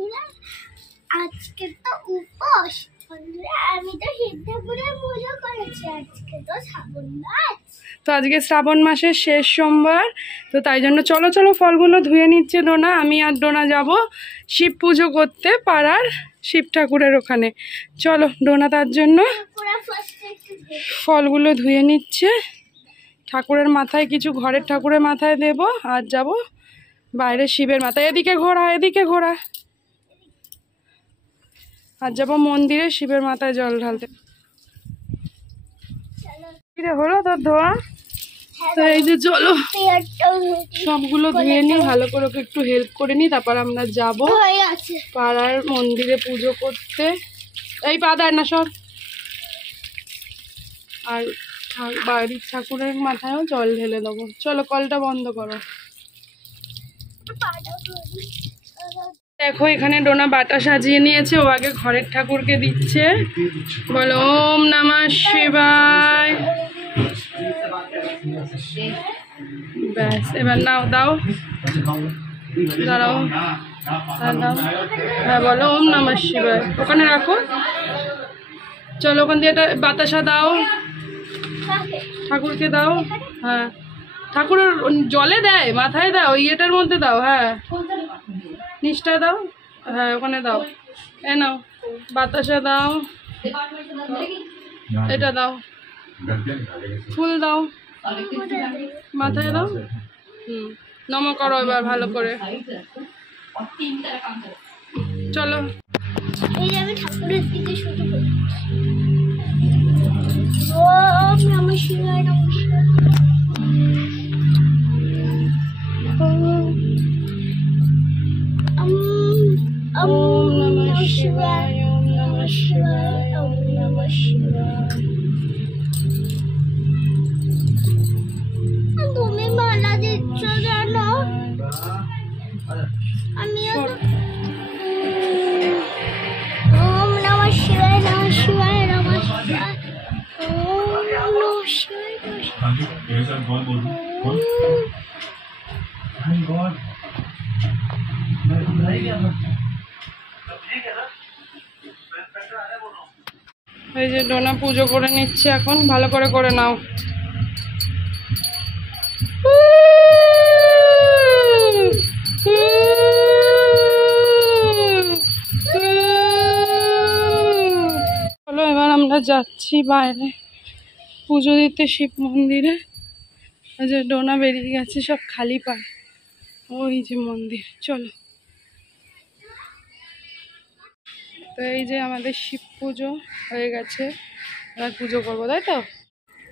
বন্ধুরা, আজকে তো উপোস। বন্ধুরা, আমি তো শিব ঠাকুরের পুজো করেছি। আজকে তো শ্রাবণ মাস, তো আজকে শ্রাবণ মাসের শেষ সোমবার, তো তাই জন্য চলো চলো ফলগুলো ধুয়ে নিচ্ছে ডোনা। আমি আর ডোনা যাব শিব পুজো করতে পাড়ার শিব ঠাকুরের ওখানে। চলো ডোনা তার জন্য পুরো ফার্স্টে একটু ফলগুলো ধুয়ে নিচ্ছে। ঠাকুরের মাথায় কিছু ঘরের ঠাকুরের মাথায় দেব, আর যাব বাইরে শিবের মাথায়। এদিকে ঘোরা, এদিকে ঘোরা। আর যাবো মন্দিরে শিবের মাথায় জল ঢালতে। কিরে হলো তোর ধোয়া? তো এই যে চলো সবগুলো ধুয়ে নি, ভালো করে ওকে একটু হেল্প করে নি, তারপর আমরা যাব পাড়ার মন্দিরে পুজো করতে। এই পা দেয় না সব। আর বাড়ির ঠাকুরের মাথায়ও জল ঢেলে দেবো। চলো কলটা বন্ধ করো। দেখো এখানে ডোনা বাটা সাজিয়ে নিয়েছে, ও আগে ঘরের ঠাকুরকে দিচ্ছে। বলো ওম নমঃ শিবায়। ব্যাস এবার নাও, দাও দাঁড়াও, দাও। হ্যাঁ বলো ওম নমঃ শিবায়, ওখানে রাখো। চলো ওখান দিয়ে একটা বাতাসা দাও, ঠাকুরকে দাও। হ্যাঁ ঠাকুরের জলে দেয়, মাথায় দাও, ইয়েটার মধ্যে দাও। হ্যাঁ নিচটা দাও, হ্যাঁ ওখানে দাও। এ নাও বাতাসা দাও, এটা দাও, ফুল দাও, মাথায় দাও। নম করো এবার ভালো করে। চলো এই যে আমি ঠাকুরের দিকে শুরু করি। ওম নমঃ শিবায়, নমঃ শিবায়। ওম নমঃ শিবায়, ওম নমঃ শিবায়, ওম নমঃ শিবায়। তুমি মালা দিচ্ছ জানো? আমি ওম নমঃ শিবায়, নমঃ শিবায়, নমঃ শিবায়। ওম নমঃ শিবায়, এই যে ডোনা পুজো করে নিচ্ছে এখন, ভালো করে করে নাও। চলো এবার আমরা যাচ্ছি বাইরে পুজো দিতে শিব মন্দিরে। ওই যে ডোনা বেরিয়ে গেছে সব খালি পায়, ওই যে মন্দির। চলো তো এই যে আমাদের শিব পুজো হয়ে গেছে, এবার পুজো করবো, তাই তো?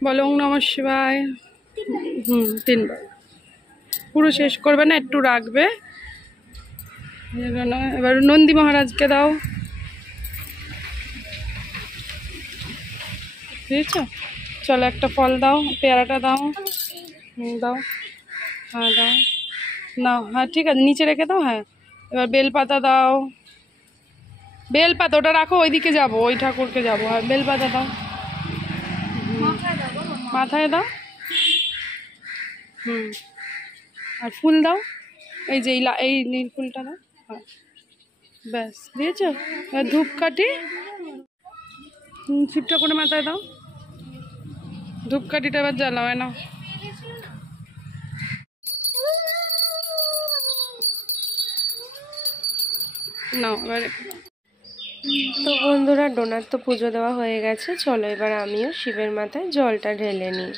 বলো ওম নমঃ শিবায়। 3বার, পুরো শেষ করবে না, একটু রাখবে। এবার নন্দী মহারাজকে দাও, বুঝেছ? চলো একটা ফল দাও, পেয়ারাটা দাও। দাও, হ্যাঁ দাও, নাও। হ্যাঁ ঠিক আছে, নিচে রেখে দাও। হ্যাঁ এবার বেলপাতা দাও, বেলপাতা ওটা রাখো, ওইদিকে যাবো, ওই ঠাকুরকে যাবো। আর বেলপাতা দাও, মাথায় দাও। আর ফুল দাও, এই যে এই নীল ফুলটা দাও। হ্যাঁ ব্যাস দিয়েছ। এবার ধূপকাঠি শিব ঠাকুরের মাথায় দাও, ধূপকাঠিটা এবার জ্বালাও। না নাও এবার। তো বন্ধুরা, ডোনার তো পুজো দেওয়া হয়ে গেছে, চলো এবার আমিও শিবের মাথায় জলটা ঢেলে নিই।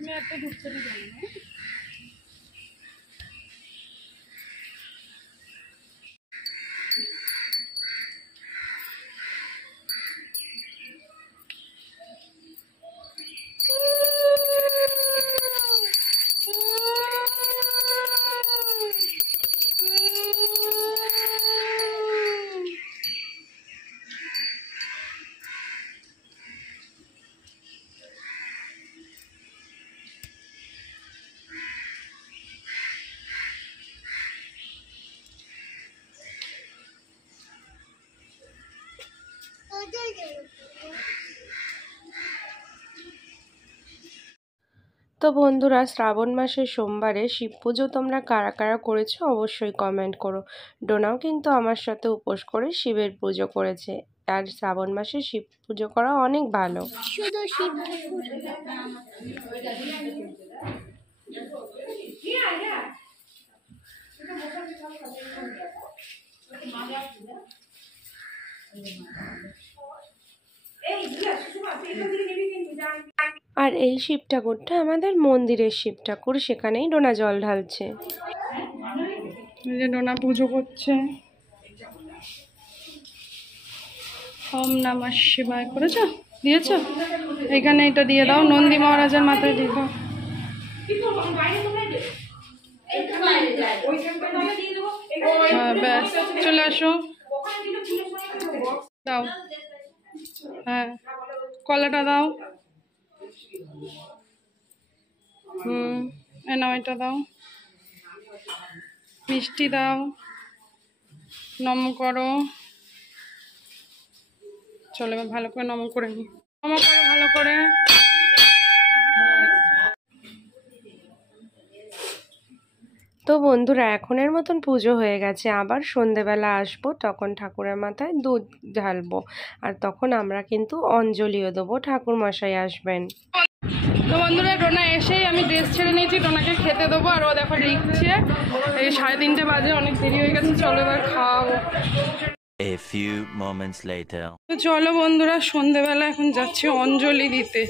তুমি একটা ঢুকতে দিবে না। তো বন্ধুরা, শ্রাবণ মাসের সোমবারে শিব পুজো তোমরা কারা কারা করেছো অবশ্যই কমেন্ট করো। ডোনাও কিন্তু আমার সাথে উপোস করে শিবের পুজো করেছে। আর শ্রাবণ মাসে শিব পুজো করা অনেক ভালো। শুধু শিব আর এই শিব ঠাকুরটা আমাদের মন্দিরের শিব ঠাকুর, সেখানেই ডোনা জল ঢালছে। এই যে ডোনা পুজো করছে। ওম নমঃ শিবায় করেছো, দিয়েছো? এখানে এটা দিয়ে দাও, নন্দী মহারাজের মাথায় দিয়ে দাও। হ্যাঁ ব্যাস, চলে আসো, দাও। হ্যাঁ, কলাটা দাও। নাও, এটা দাও। মিষ্টি দাও, নম করো। চলো এবার ভালো করে নম করে নি, নম করো ভালো করে। তো বন্ধুরা, এখনের মতন পুজো হয়ে গেছে। আবার সন্ধেবেলা আসবো, তখন ঠাকুরের মাথায় দুধ ঢালবো। আর তখন আমরা কিন্তু অঞ্জলিও দেবো, ঠাকুর মশাই আসবেন। তো বন্ধুরা, ডোনা এসেই আমি ড্রেস ছেড়ে নিয়েছি, ডোনাকে খেতে দেবো। আর ও দেখো লিখছে। এই 3:30 বাজে, অনেক দেরি হয়ে গেছে। চলো এবার খাওয়াবো। A few moments later. তো চলো বন্ধুরা, সন্ধেবেলা এখন যাচ্ছি অঞ্জলি দিতে।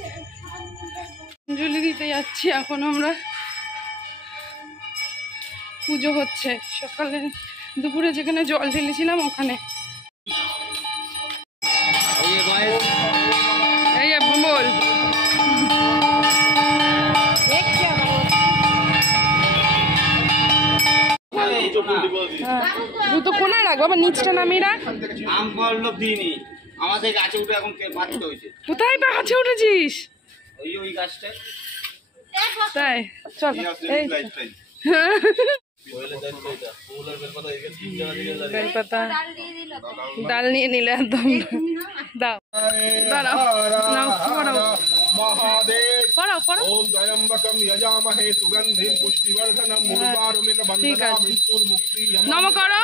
অঞ্জলি দিতে যাচ্ছি এখন আমরা। পুজো হচ্ছে সকালে, দুপুরে যেখানে জল ঢেলেছিলাম ওখানে। এই বল, দুটো কোনায় রাখবো, আবার নিচটা নামিয়ে রাখ। আমাদের গাছে উঠে এখন বাঁচতে হয়েছে। কোথায় বা গাছে উঠেছিস? ওই গাছটা তাই চল, এই বেলপাতা ডাল নিয়ে নিলে একদম। দাও, দাঁড়াও, নাও, পড়াও পড়াও পড়াও। ওম ত্রয়ম্বকম যজামহে সুগন্ধিম পুষ্টিবর্ধনম ঠিক আছে, নম করো।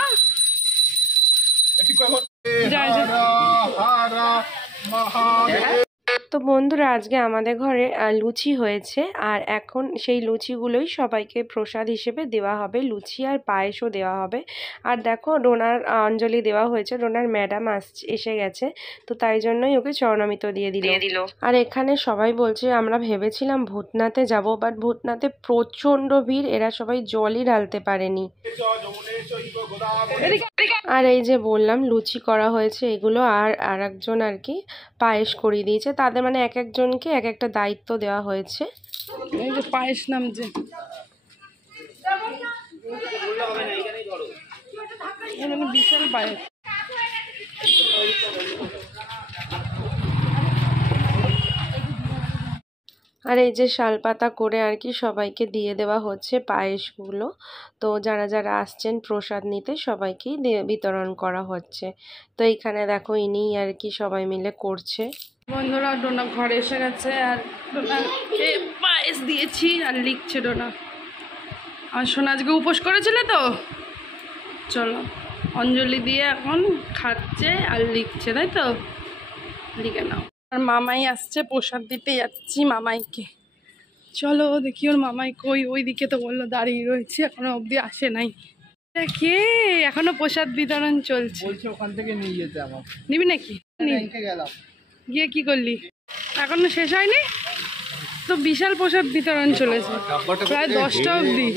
জয় জয়। তো বন্ধুরা, আজকে আমাদের ঘরে লুচি হয়েছে। আর এখন সেই লুচিগুলোই সবাইকে প্রসাদ হিসেবে দেওয়া হবে। লুচি আর পায়েসও দেওয়া হবে। আর দেখো, ডোনার অঞ্জলি দেওয়া হয়েছে। ডোনার ম্যাডাম এসে গেছে, তো তাই জন্যই ওকে চরণামৃত দিয়ে দিল। আর এখানে সবাই বলছে, আমরা ভেবেছিলাম ভূতনাথে যাব, বাট ভূতনাথে প্রচণ্ড ভিড়, এরা সবাই জলই ঢালতে পারেনি। আর এই যে বললাম, লুচি করা হয়েছে এগুলো। আর একজন আর কি পায়েস করিয়ে দিয়েছে। তাদের মানে এক একজনকে এক একটা দায়িত্ব দেওয়া হয়েছে। এই যে পায়েস নামছে, বিশাল পায়েস। আর এই যে শালপাতা করে আর কি সবাইকে দিয়ে দেওয়া হচ্ছে পায়েসগুলো। তো যারা যারা আসছেন প্রসাদ নিতে, সবাইকেই বিতরণ করা হচ্ছে। তো এইখানে দেখো, ইনি আর কি সবাই মিলে করছে। বন্ধুরা, ডোনা ঘরে এসে গেছে। আর ডোনাকে পায়েস দিয়েছি আর লিখছে ডোনা। আর সোনা আজকে উপোস করেছিলে তো, চলো অঞ্জলি দিয়ে এখন খাচ্ছে আর লিখছে, তাই তো? লিখে নাও। আর মামাই আসছে, প্রসাদ দিতে যাচ্ছি মামাইকে। চলো দেখি ওর মামাই কই। ওইদিকে তো বললো দাঁড়িয়ে রয়েছে, এখনো অবধি আসে নাই। কে এখনো প্রসাদ বিতরণ চলছে, বলছে ওখান থেকে নিয়ে যেতে আমার। নিবি নাকি? গেলাম, গিয়ে কি করলি? এখনো শেষ হয়নি? তো বিশাল প্রসাদ বিতরণ চলেছে প্রায় 10টা অবধি।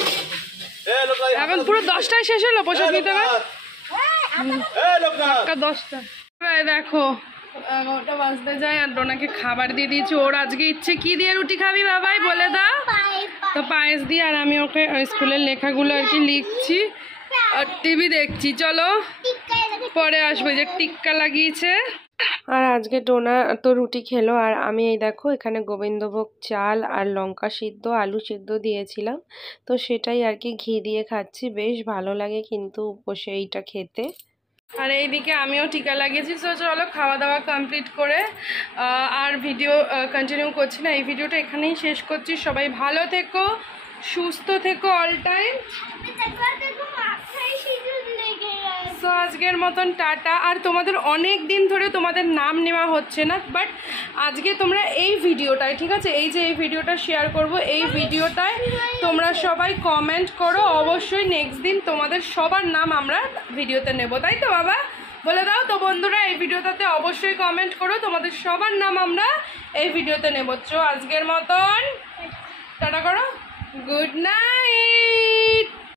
এখন পুরো 10টায় শেষ হলো প্রসাদ বিতরণ। 10টা দেখো 11টা বাজতে যায় আর ডোনাকে খাবার দিয়ে দিয়েছি। ওর আজকে ইচ্ছে কি দিয়ে রুটি খাবি বাবাই বলে দাও। তো পায়েস দিয়ে, আর আমি ওকে স্কুলের লেখাগুলো আর কি লিখছি আর টিভি দেখছি। চলো পরে আসবে, যে টিক্কা লাগিয়েছে। আর আজকে ডোনা তো রুটি খেলো, আর আমি এই দেখো এখানে গোবিন্দভোগ চাল আর লঙ্কা সিদ্ধ আলু সিদ্ধ দিয়েছিলাম, তো সেটাই আর কি ঘি দিয়ে খাচ্ছি। বেশ ভালো লাগে কিন্তু বসে এইটা খেতে। আর এইদিকে আমিও টিকা লাগিয়েছি। তো চলো খাওয়া দাওয়া কমপ্লিট করে আর ভিডিও কন্টিনিউ করছি না, এই ভিডিওটা এখানেই শেষ করছি। সবাই ভালো থেকো, সুস্থ থেকো অল টাইম। তো আজকের মতন টাটা। আর তোমাদের অনেক দিন ধরে তোমাদের নাম নেওয়া হচ্ছে না, বাট আজকে তোমরা এই ভিডিওটায়, ঠিক আছে, এই যে এই ভিডিওটা শেয়ার করব, এই ভিডিওটায় তোমরা সবাই কমেন্ট করো। অবশ্যই নেক্সট দিন তোমাদের সবার নাম আমরা ভিডিওতে নেব, তাই তো বাবা? বলে দাও তো বন্ধুরা, এই ভিডিওটাতে অবশ্যই কমেন্ট করো, তোমাদের সবার নাম আমরা এই ভিডিওতে নেব। আজকের মতন টাটা করো, গুড নাইট।